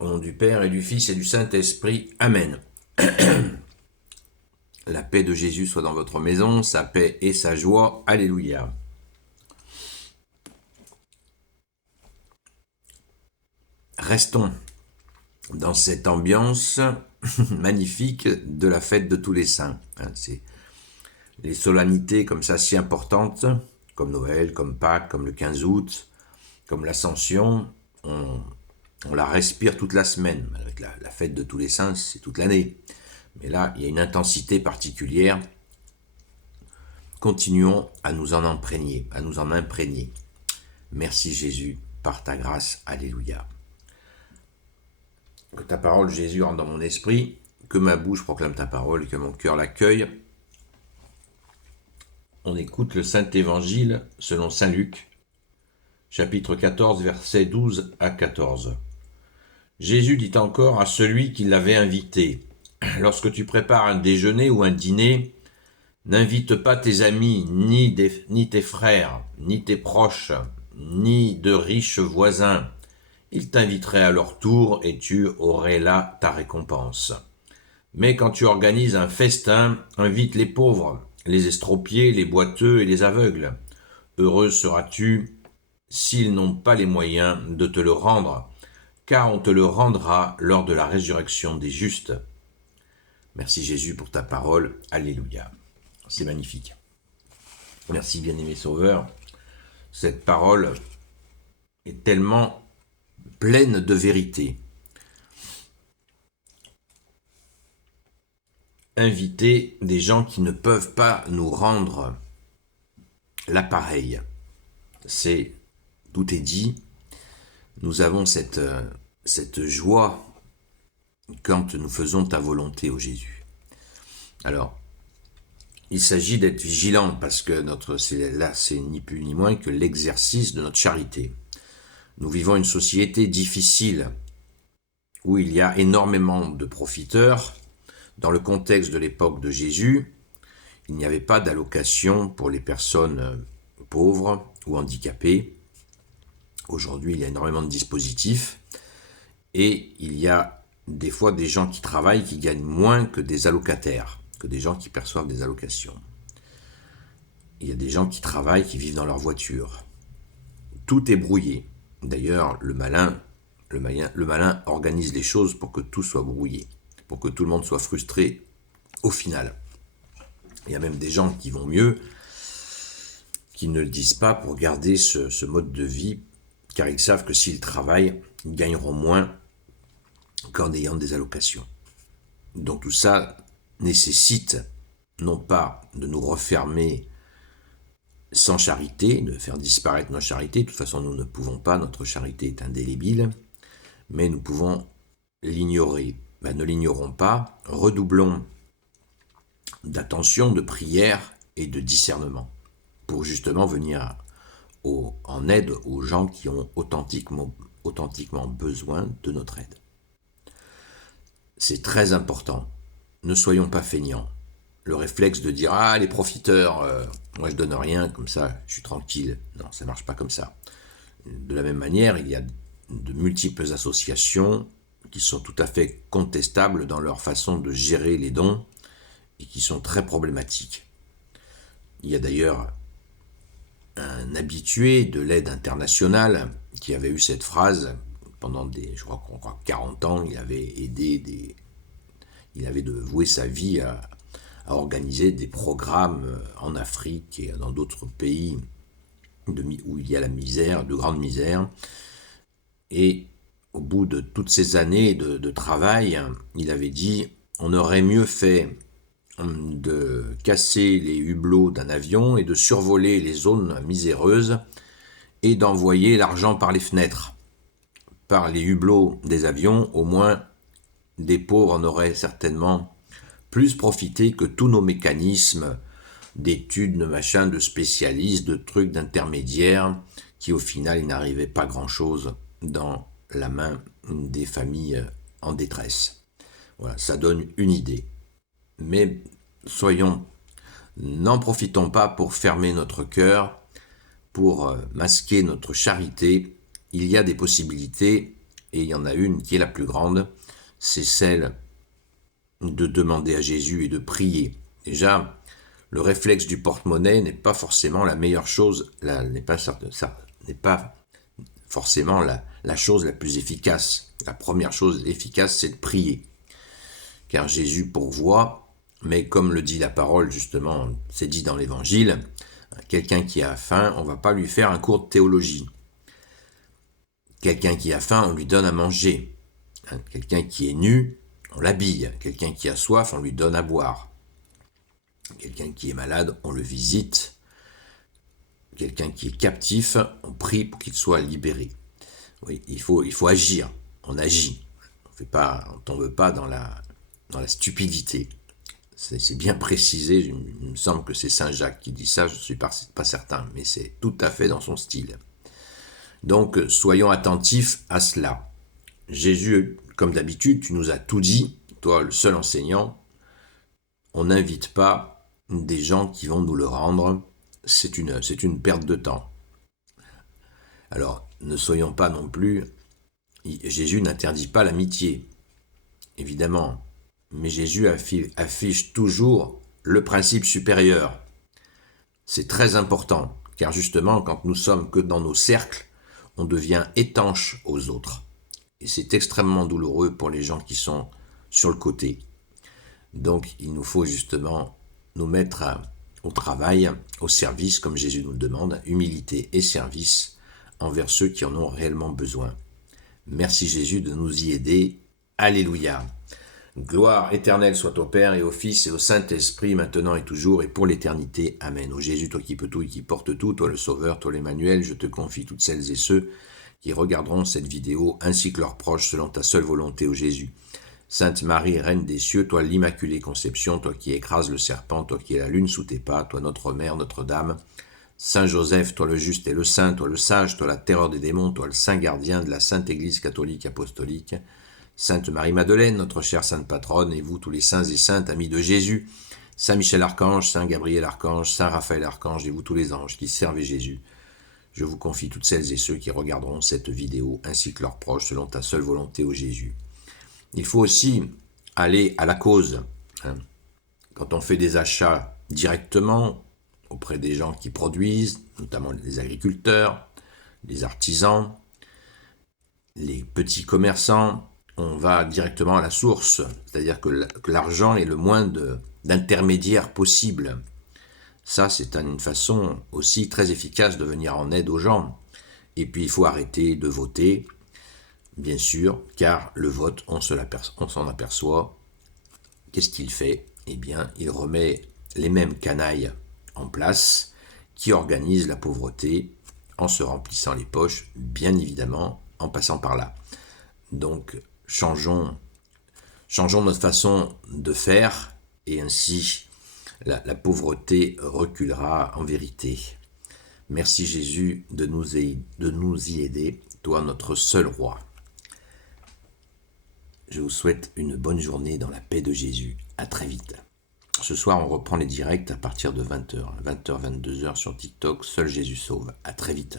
Au nom du Père et du Fils et du Saint-Esprit. Amen. La paix de Jésus soit dans votre maison, sa paix et sa joie. Alléluia. Restons dans cette ambiance magnifique de la fête de tous les saints. C'est les solennités comme ça si importantes, comme Noël, comme Pâques, comme le 15 août, comme l'Ascension, on la respire toute la semaine. Avec la fête de tous les saints, c'est toute l'année. Mais là, il y a une intensité particulière. Continuons à nous en imprégner, Merci Jésus, par ta grâce. Alléluia. Que ta parole, Jésus, rentre dans mon esprit, que ma bouche proclame ta parole et que mon cœur l'accueille. On écoute le Saint-Évangile selon Saint Luc, chapitre 14, versets 12 à 14. Jésus dit encore à celui qui l'avait invité, « Lorsque tu prépares un déjeuner ou un dîner, n'invite pas tes amis, ni tes frères, ni tes proches, ni de riches voisins. Ils t'inviteraient à leur tour et tu aurais là ta récompense. Mais quand tu organises un festin, invite les pauvres, les estropiés, les boiteux et les aveugles. Heureux seras-tu s'ils n'ont pas les moyens de te le rendre, car on te le rendra lors de la résurrection des justes. » Merci Jésus pour ta parole. Alléluia. C'est magnifique. Merci bien-aimé Sauveur. Cette parole est tellement pleine de vérité. Inviter des gens qui ne peuvent pas nous rendre l'appareil. Tout est dit. Nous avons cette joie quand nous faisons ta volonté, ô Jésus. Alors, il s'agit d'être vigilant parce que c'est ni plus ni moins que l'exercice de notre charité. Nous vivons une société difficile où il y a énormément de profiteurs. Dans le contexte de l'époque de Jésus, il n'y avait pas d'allocation pour les personnes pauvres ou handicapées. Aujourd'hui, il y a énormément de dispositifs et il y a des fois des gens qui travaillent qui gagnent moins que des allocataires, que des gens qui perçoivent des allocations. Il y a des gens qui travaillent, qui vivent dans leur voiture. Tout est brouillé. D'ailleurs, le malin organise les choses pour que tout soit brouillé, pour que tout le monde soit frustré au final. Il y a même des gens qui vont mieux, qui ne le disent pas pour garder ce mode de vie, car ils savent que s'ils travaillent, ils gagneront moins qu'en ayant des allocations. Donc tout ça nécessite non pas de nous refermer sans charité, de faire disparaître nos charités, de toute façon nous ne pouvons pas, notre charité est indélébile, mais nous pouvons l'ignorer. Ne l'ignorons pas, redoublons d'attention, de prière et de discernement, pour justement venir en aide aux gens qui ont authentiquement besoin de notre aide. C'est très important. Ne soyons pas feignants. Le réflexe de dire « Ah, les profiteurs, moi je donne rien, comme ça je suis tranquille ». Non, ça ne marche pas comme ça. De la même manière, il y a de multiples associations qui sont tout à fait contestables dans leur façon de gérer les dons et qui sont très problématiques. Il y a d'ailleurs un habitué de l'aide internationale qui avait eu cette phrase pendant je crois 40 ans, il avait voué sa vie à organiser des programmes en Afrique et dans d'autres pays où il y a la misère, de grande misère. Et au bout de toutes ces années de travail, il avait dit « On aurait mieux fait de casser les hublots d'un avion et de survoler les zones miséreuses et d'envoyer l'argent par les fenêtres. Par les hublots des avions, au moins, des pauvres en auraient certainement plus profité que tous nos mécanismes d'études, de spécialistes, de trucs, d'intermédiaires, qui au final, il n'arrivait pas grand-chose dans la main des familles en détresse. » Voilà, ça donne une idée. Mais n'en profitons pas pour fermer notre cœur, pour masquer notre charité. Il y a des possibilités et il y en a une qui est la plus grande, c'est celle de demander à Jésus et de prier. Déjà, le réflexe du porte-monnaie n'est pas forcément la meilleure chose, n'est pas forcément la chose la plus efficace. La première chose efficace, c'est de prier. Car Jésus pourvoit, mais comme le dit la parole, justement, c'est dit dans l'Évangile, quelqu'un qui a faim, on ne va pas lui faire un cours de théologie. Quelqu'un qui a faim, on lui donne à manger. Quelqu'un qui est nu, on l'habille. Quelqu'un qui a soif, on lui donne à boire. Quelqu'un qui est malade, on le visite. Quelqu'un qui est captif, on prie pour qu'il soit libéré. Oui, il faut agir. On agit. On ne tombe pas dans la stupidité. C'est bien précisé. Il me semble que c'est Saint Jacques qui dit ça. Je ne suis pas certain, mais c'est tout à fait dans son style. Donc, soyons attentifs à cela. Jésus, comme d'habitude, tu nous as tout dit, toi le seul enseignant. On n'invite pas des gens qui vont nous le rendre. C'est une perte de temps. Alors, ne soyons pas non plus... Jésus n'interdit pas l'amitié, évidemment. Mais Jésus affiche toujours le principe supérieur. C'est très important, car justement, quand nous sommes que dans nos cercles, on devient étanche aux autres. Et c'est extrêmement douloureux pour les gens qui sont sur le côté. Donc, il nous faut justement nous mettre au travail, au service, comme Jésus nous le demande, humilité et service envers ceux qui en ont réellement besoin. Merci Jésus de nous y aider. Alléluia. Gloire éternelle soit au Père et au Fils et au Saint-Esprit, maintenant et toujours et pour l'éternité. Amen. Ô Jésus, toi qui peux tout et qui portes tout, toi le Sauveur, toi l'Emmanuel, je te confie toutes celles et ceux qui regarderont cette vidéo, ainsi que leurs proches, selon ta seule volonté, ô Jésus. Sainte Marie, Reine des cieux, toi l'Immaculée Conception, toi qui écrases le serpent, toi qui es la lune sous tes pas, toi notre Mère, Notre-Dame. Saint Joseph, toi le juste et le saint, toi le sage, toi la terreur des démons, toi le saint gardien de la Sainte Église catholique apostolique. Sainte Marie-Madeleine, notre chère sainte patronne, et vous tous les saints et saintes, amis de Jésus, Saint Michel Archange, Saint Gabriel Archange, Saint Raphaël Archange, et vous tous les anges qui servent Jésus. Je vous confie toutes celles et ceux qui regarderont cette vidéo, ainsi que leurs proches, selon ta seule volonté, ô Jésus. Il faut aussi aller à la cause. Quand on fait des achats directement auprès des gens qui produisent, notamment les agriculteurs, les artisans, les petits commerçants, on va directement à la source, c'est-à-dire que l'argent est le moins d'intermédiaires possible. Ça, c'est une façon aussi très efficace de venir en aide aux gens. Et puis, il faut arrêter de voter, bien sûr, car le vote, on s'en aperçoit. Qu'est-ce qu'il fait? Eh bien, il remet les mêmes canailles en place qui organisent la pauvreté en se remplissant les poches, bien évidemment, en passant par là. Donc, changeons notre façon de faire et ainsi la pauvreté reculera en vérité. Merci Jésus de nous y aider, toi notre seul roi. Je vous souhaite une bonne journée dans la paix de Jésus. À très vite. Ce soir, on reprend les directs à partir de 20h. 20h, 22h sur TikTok. Seul Jésus sauve. À très vite.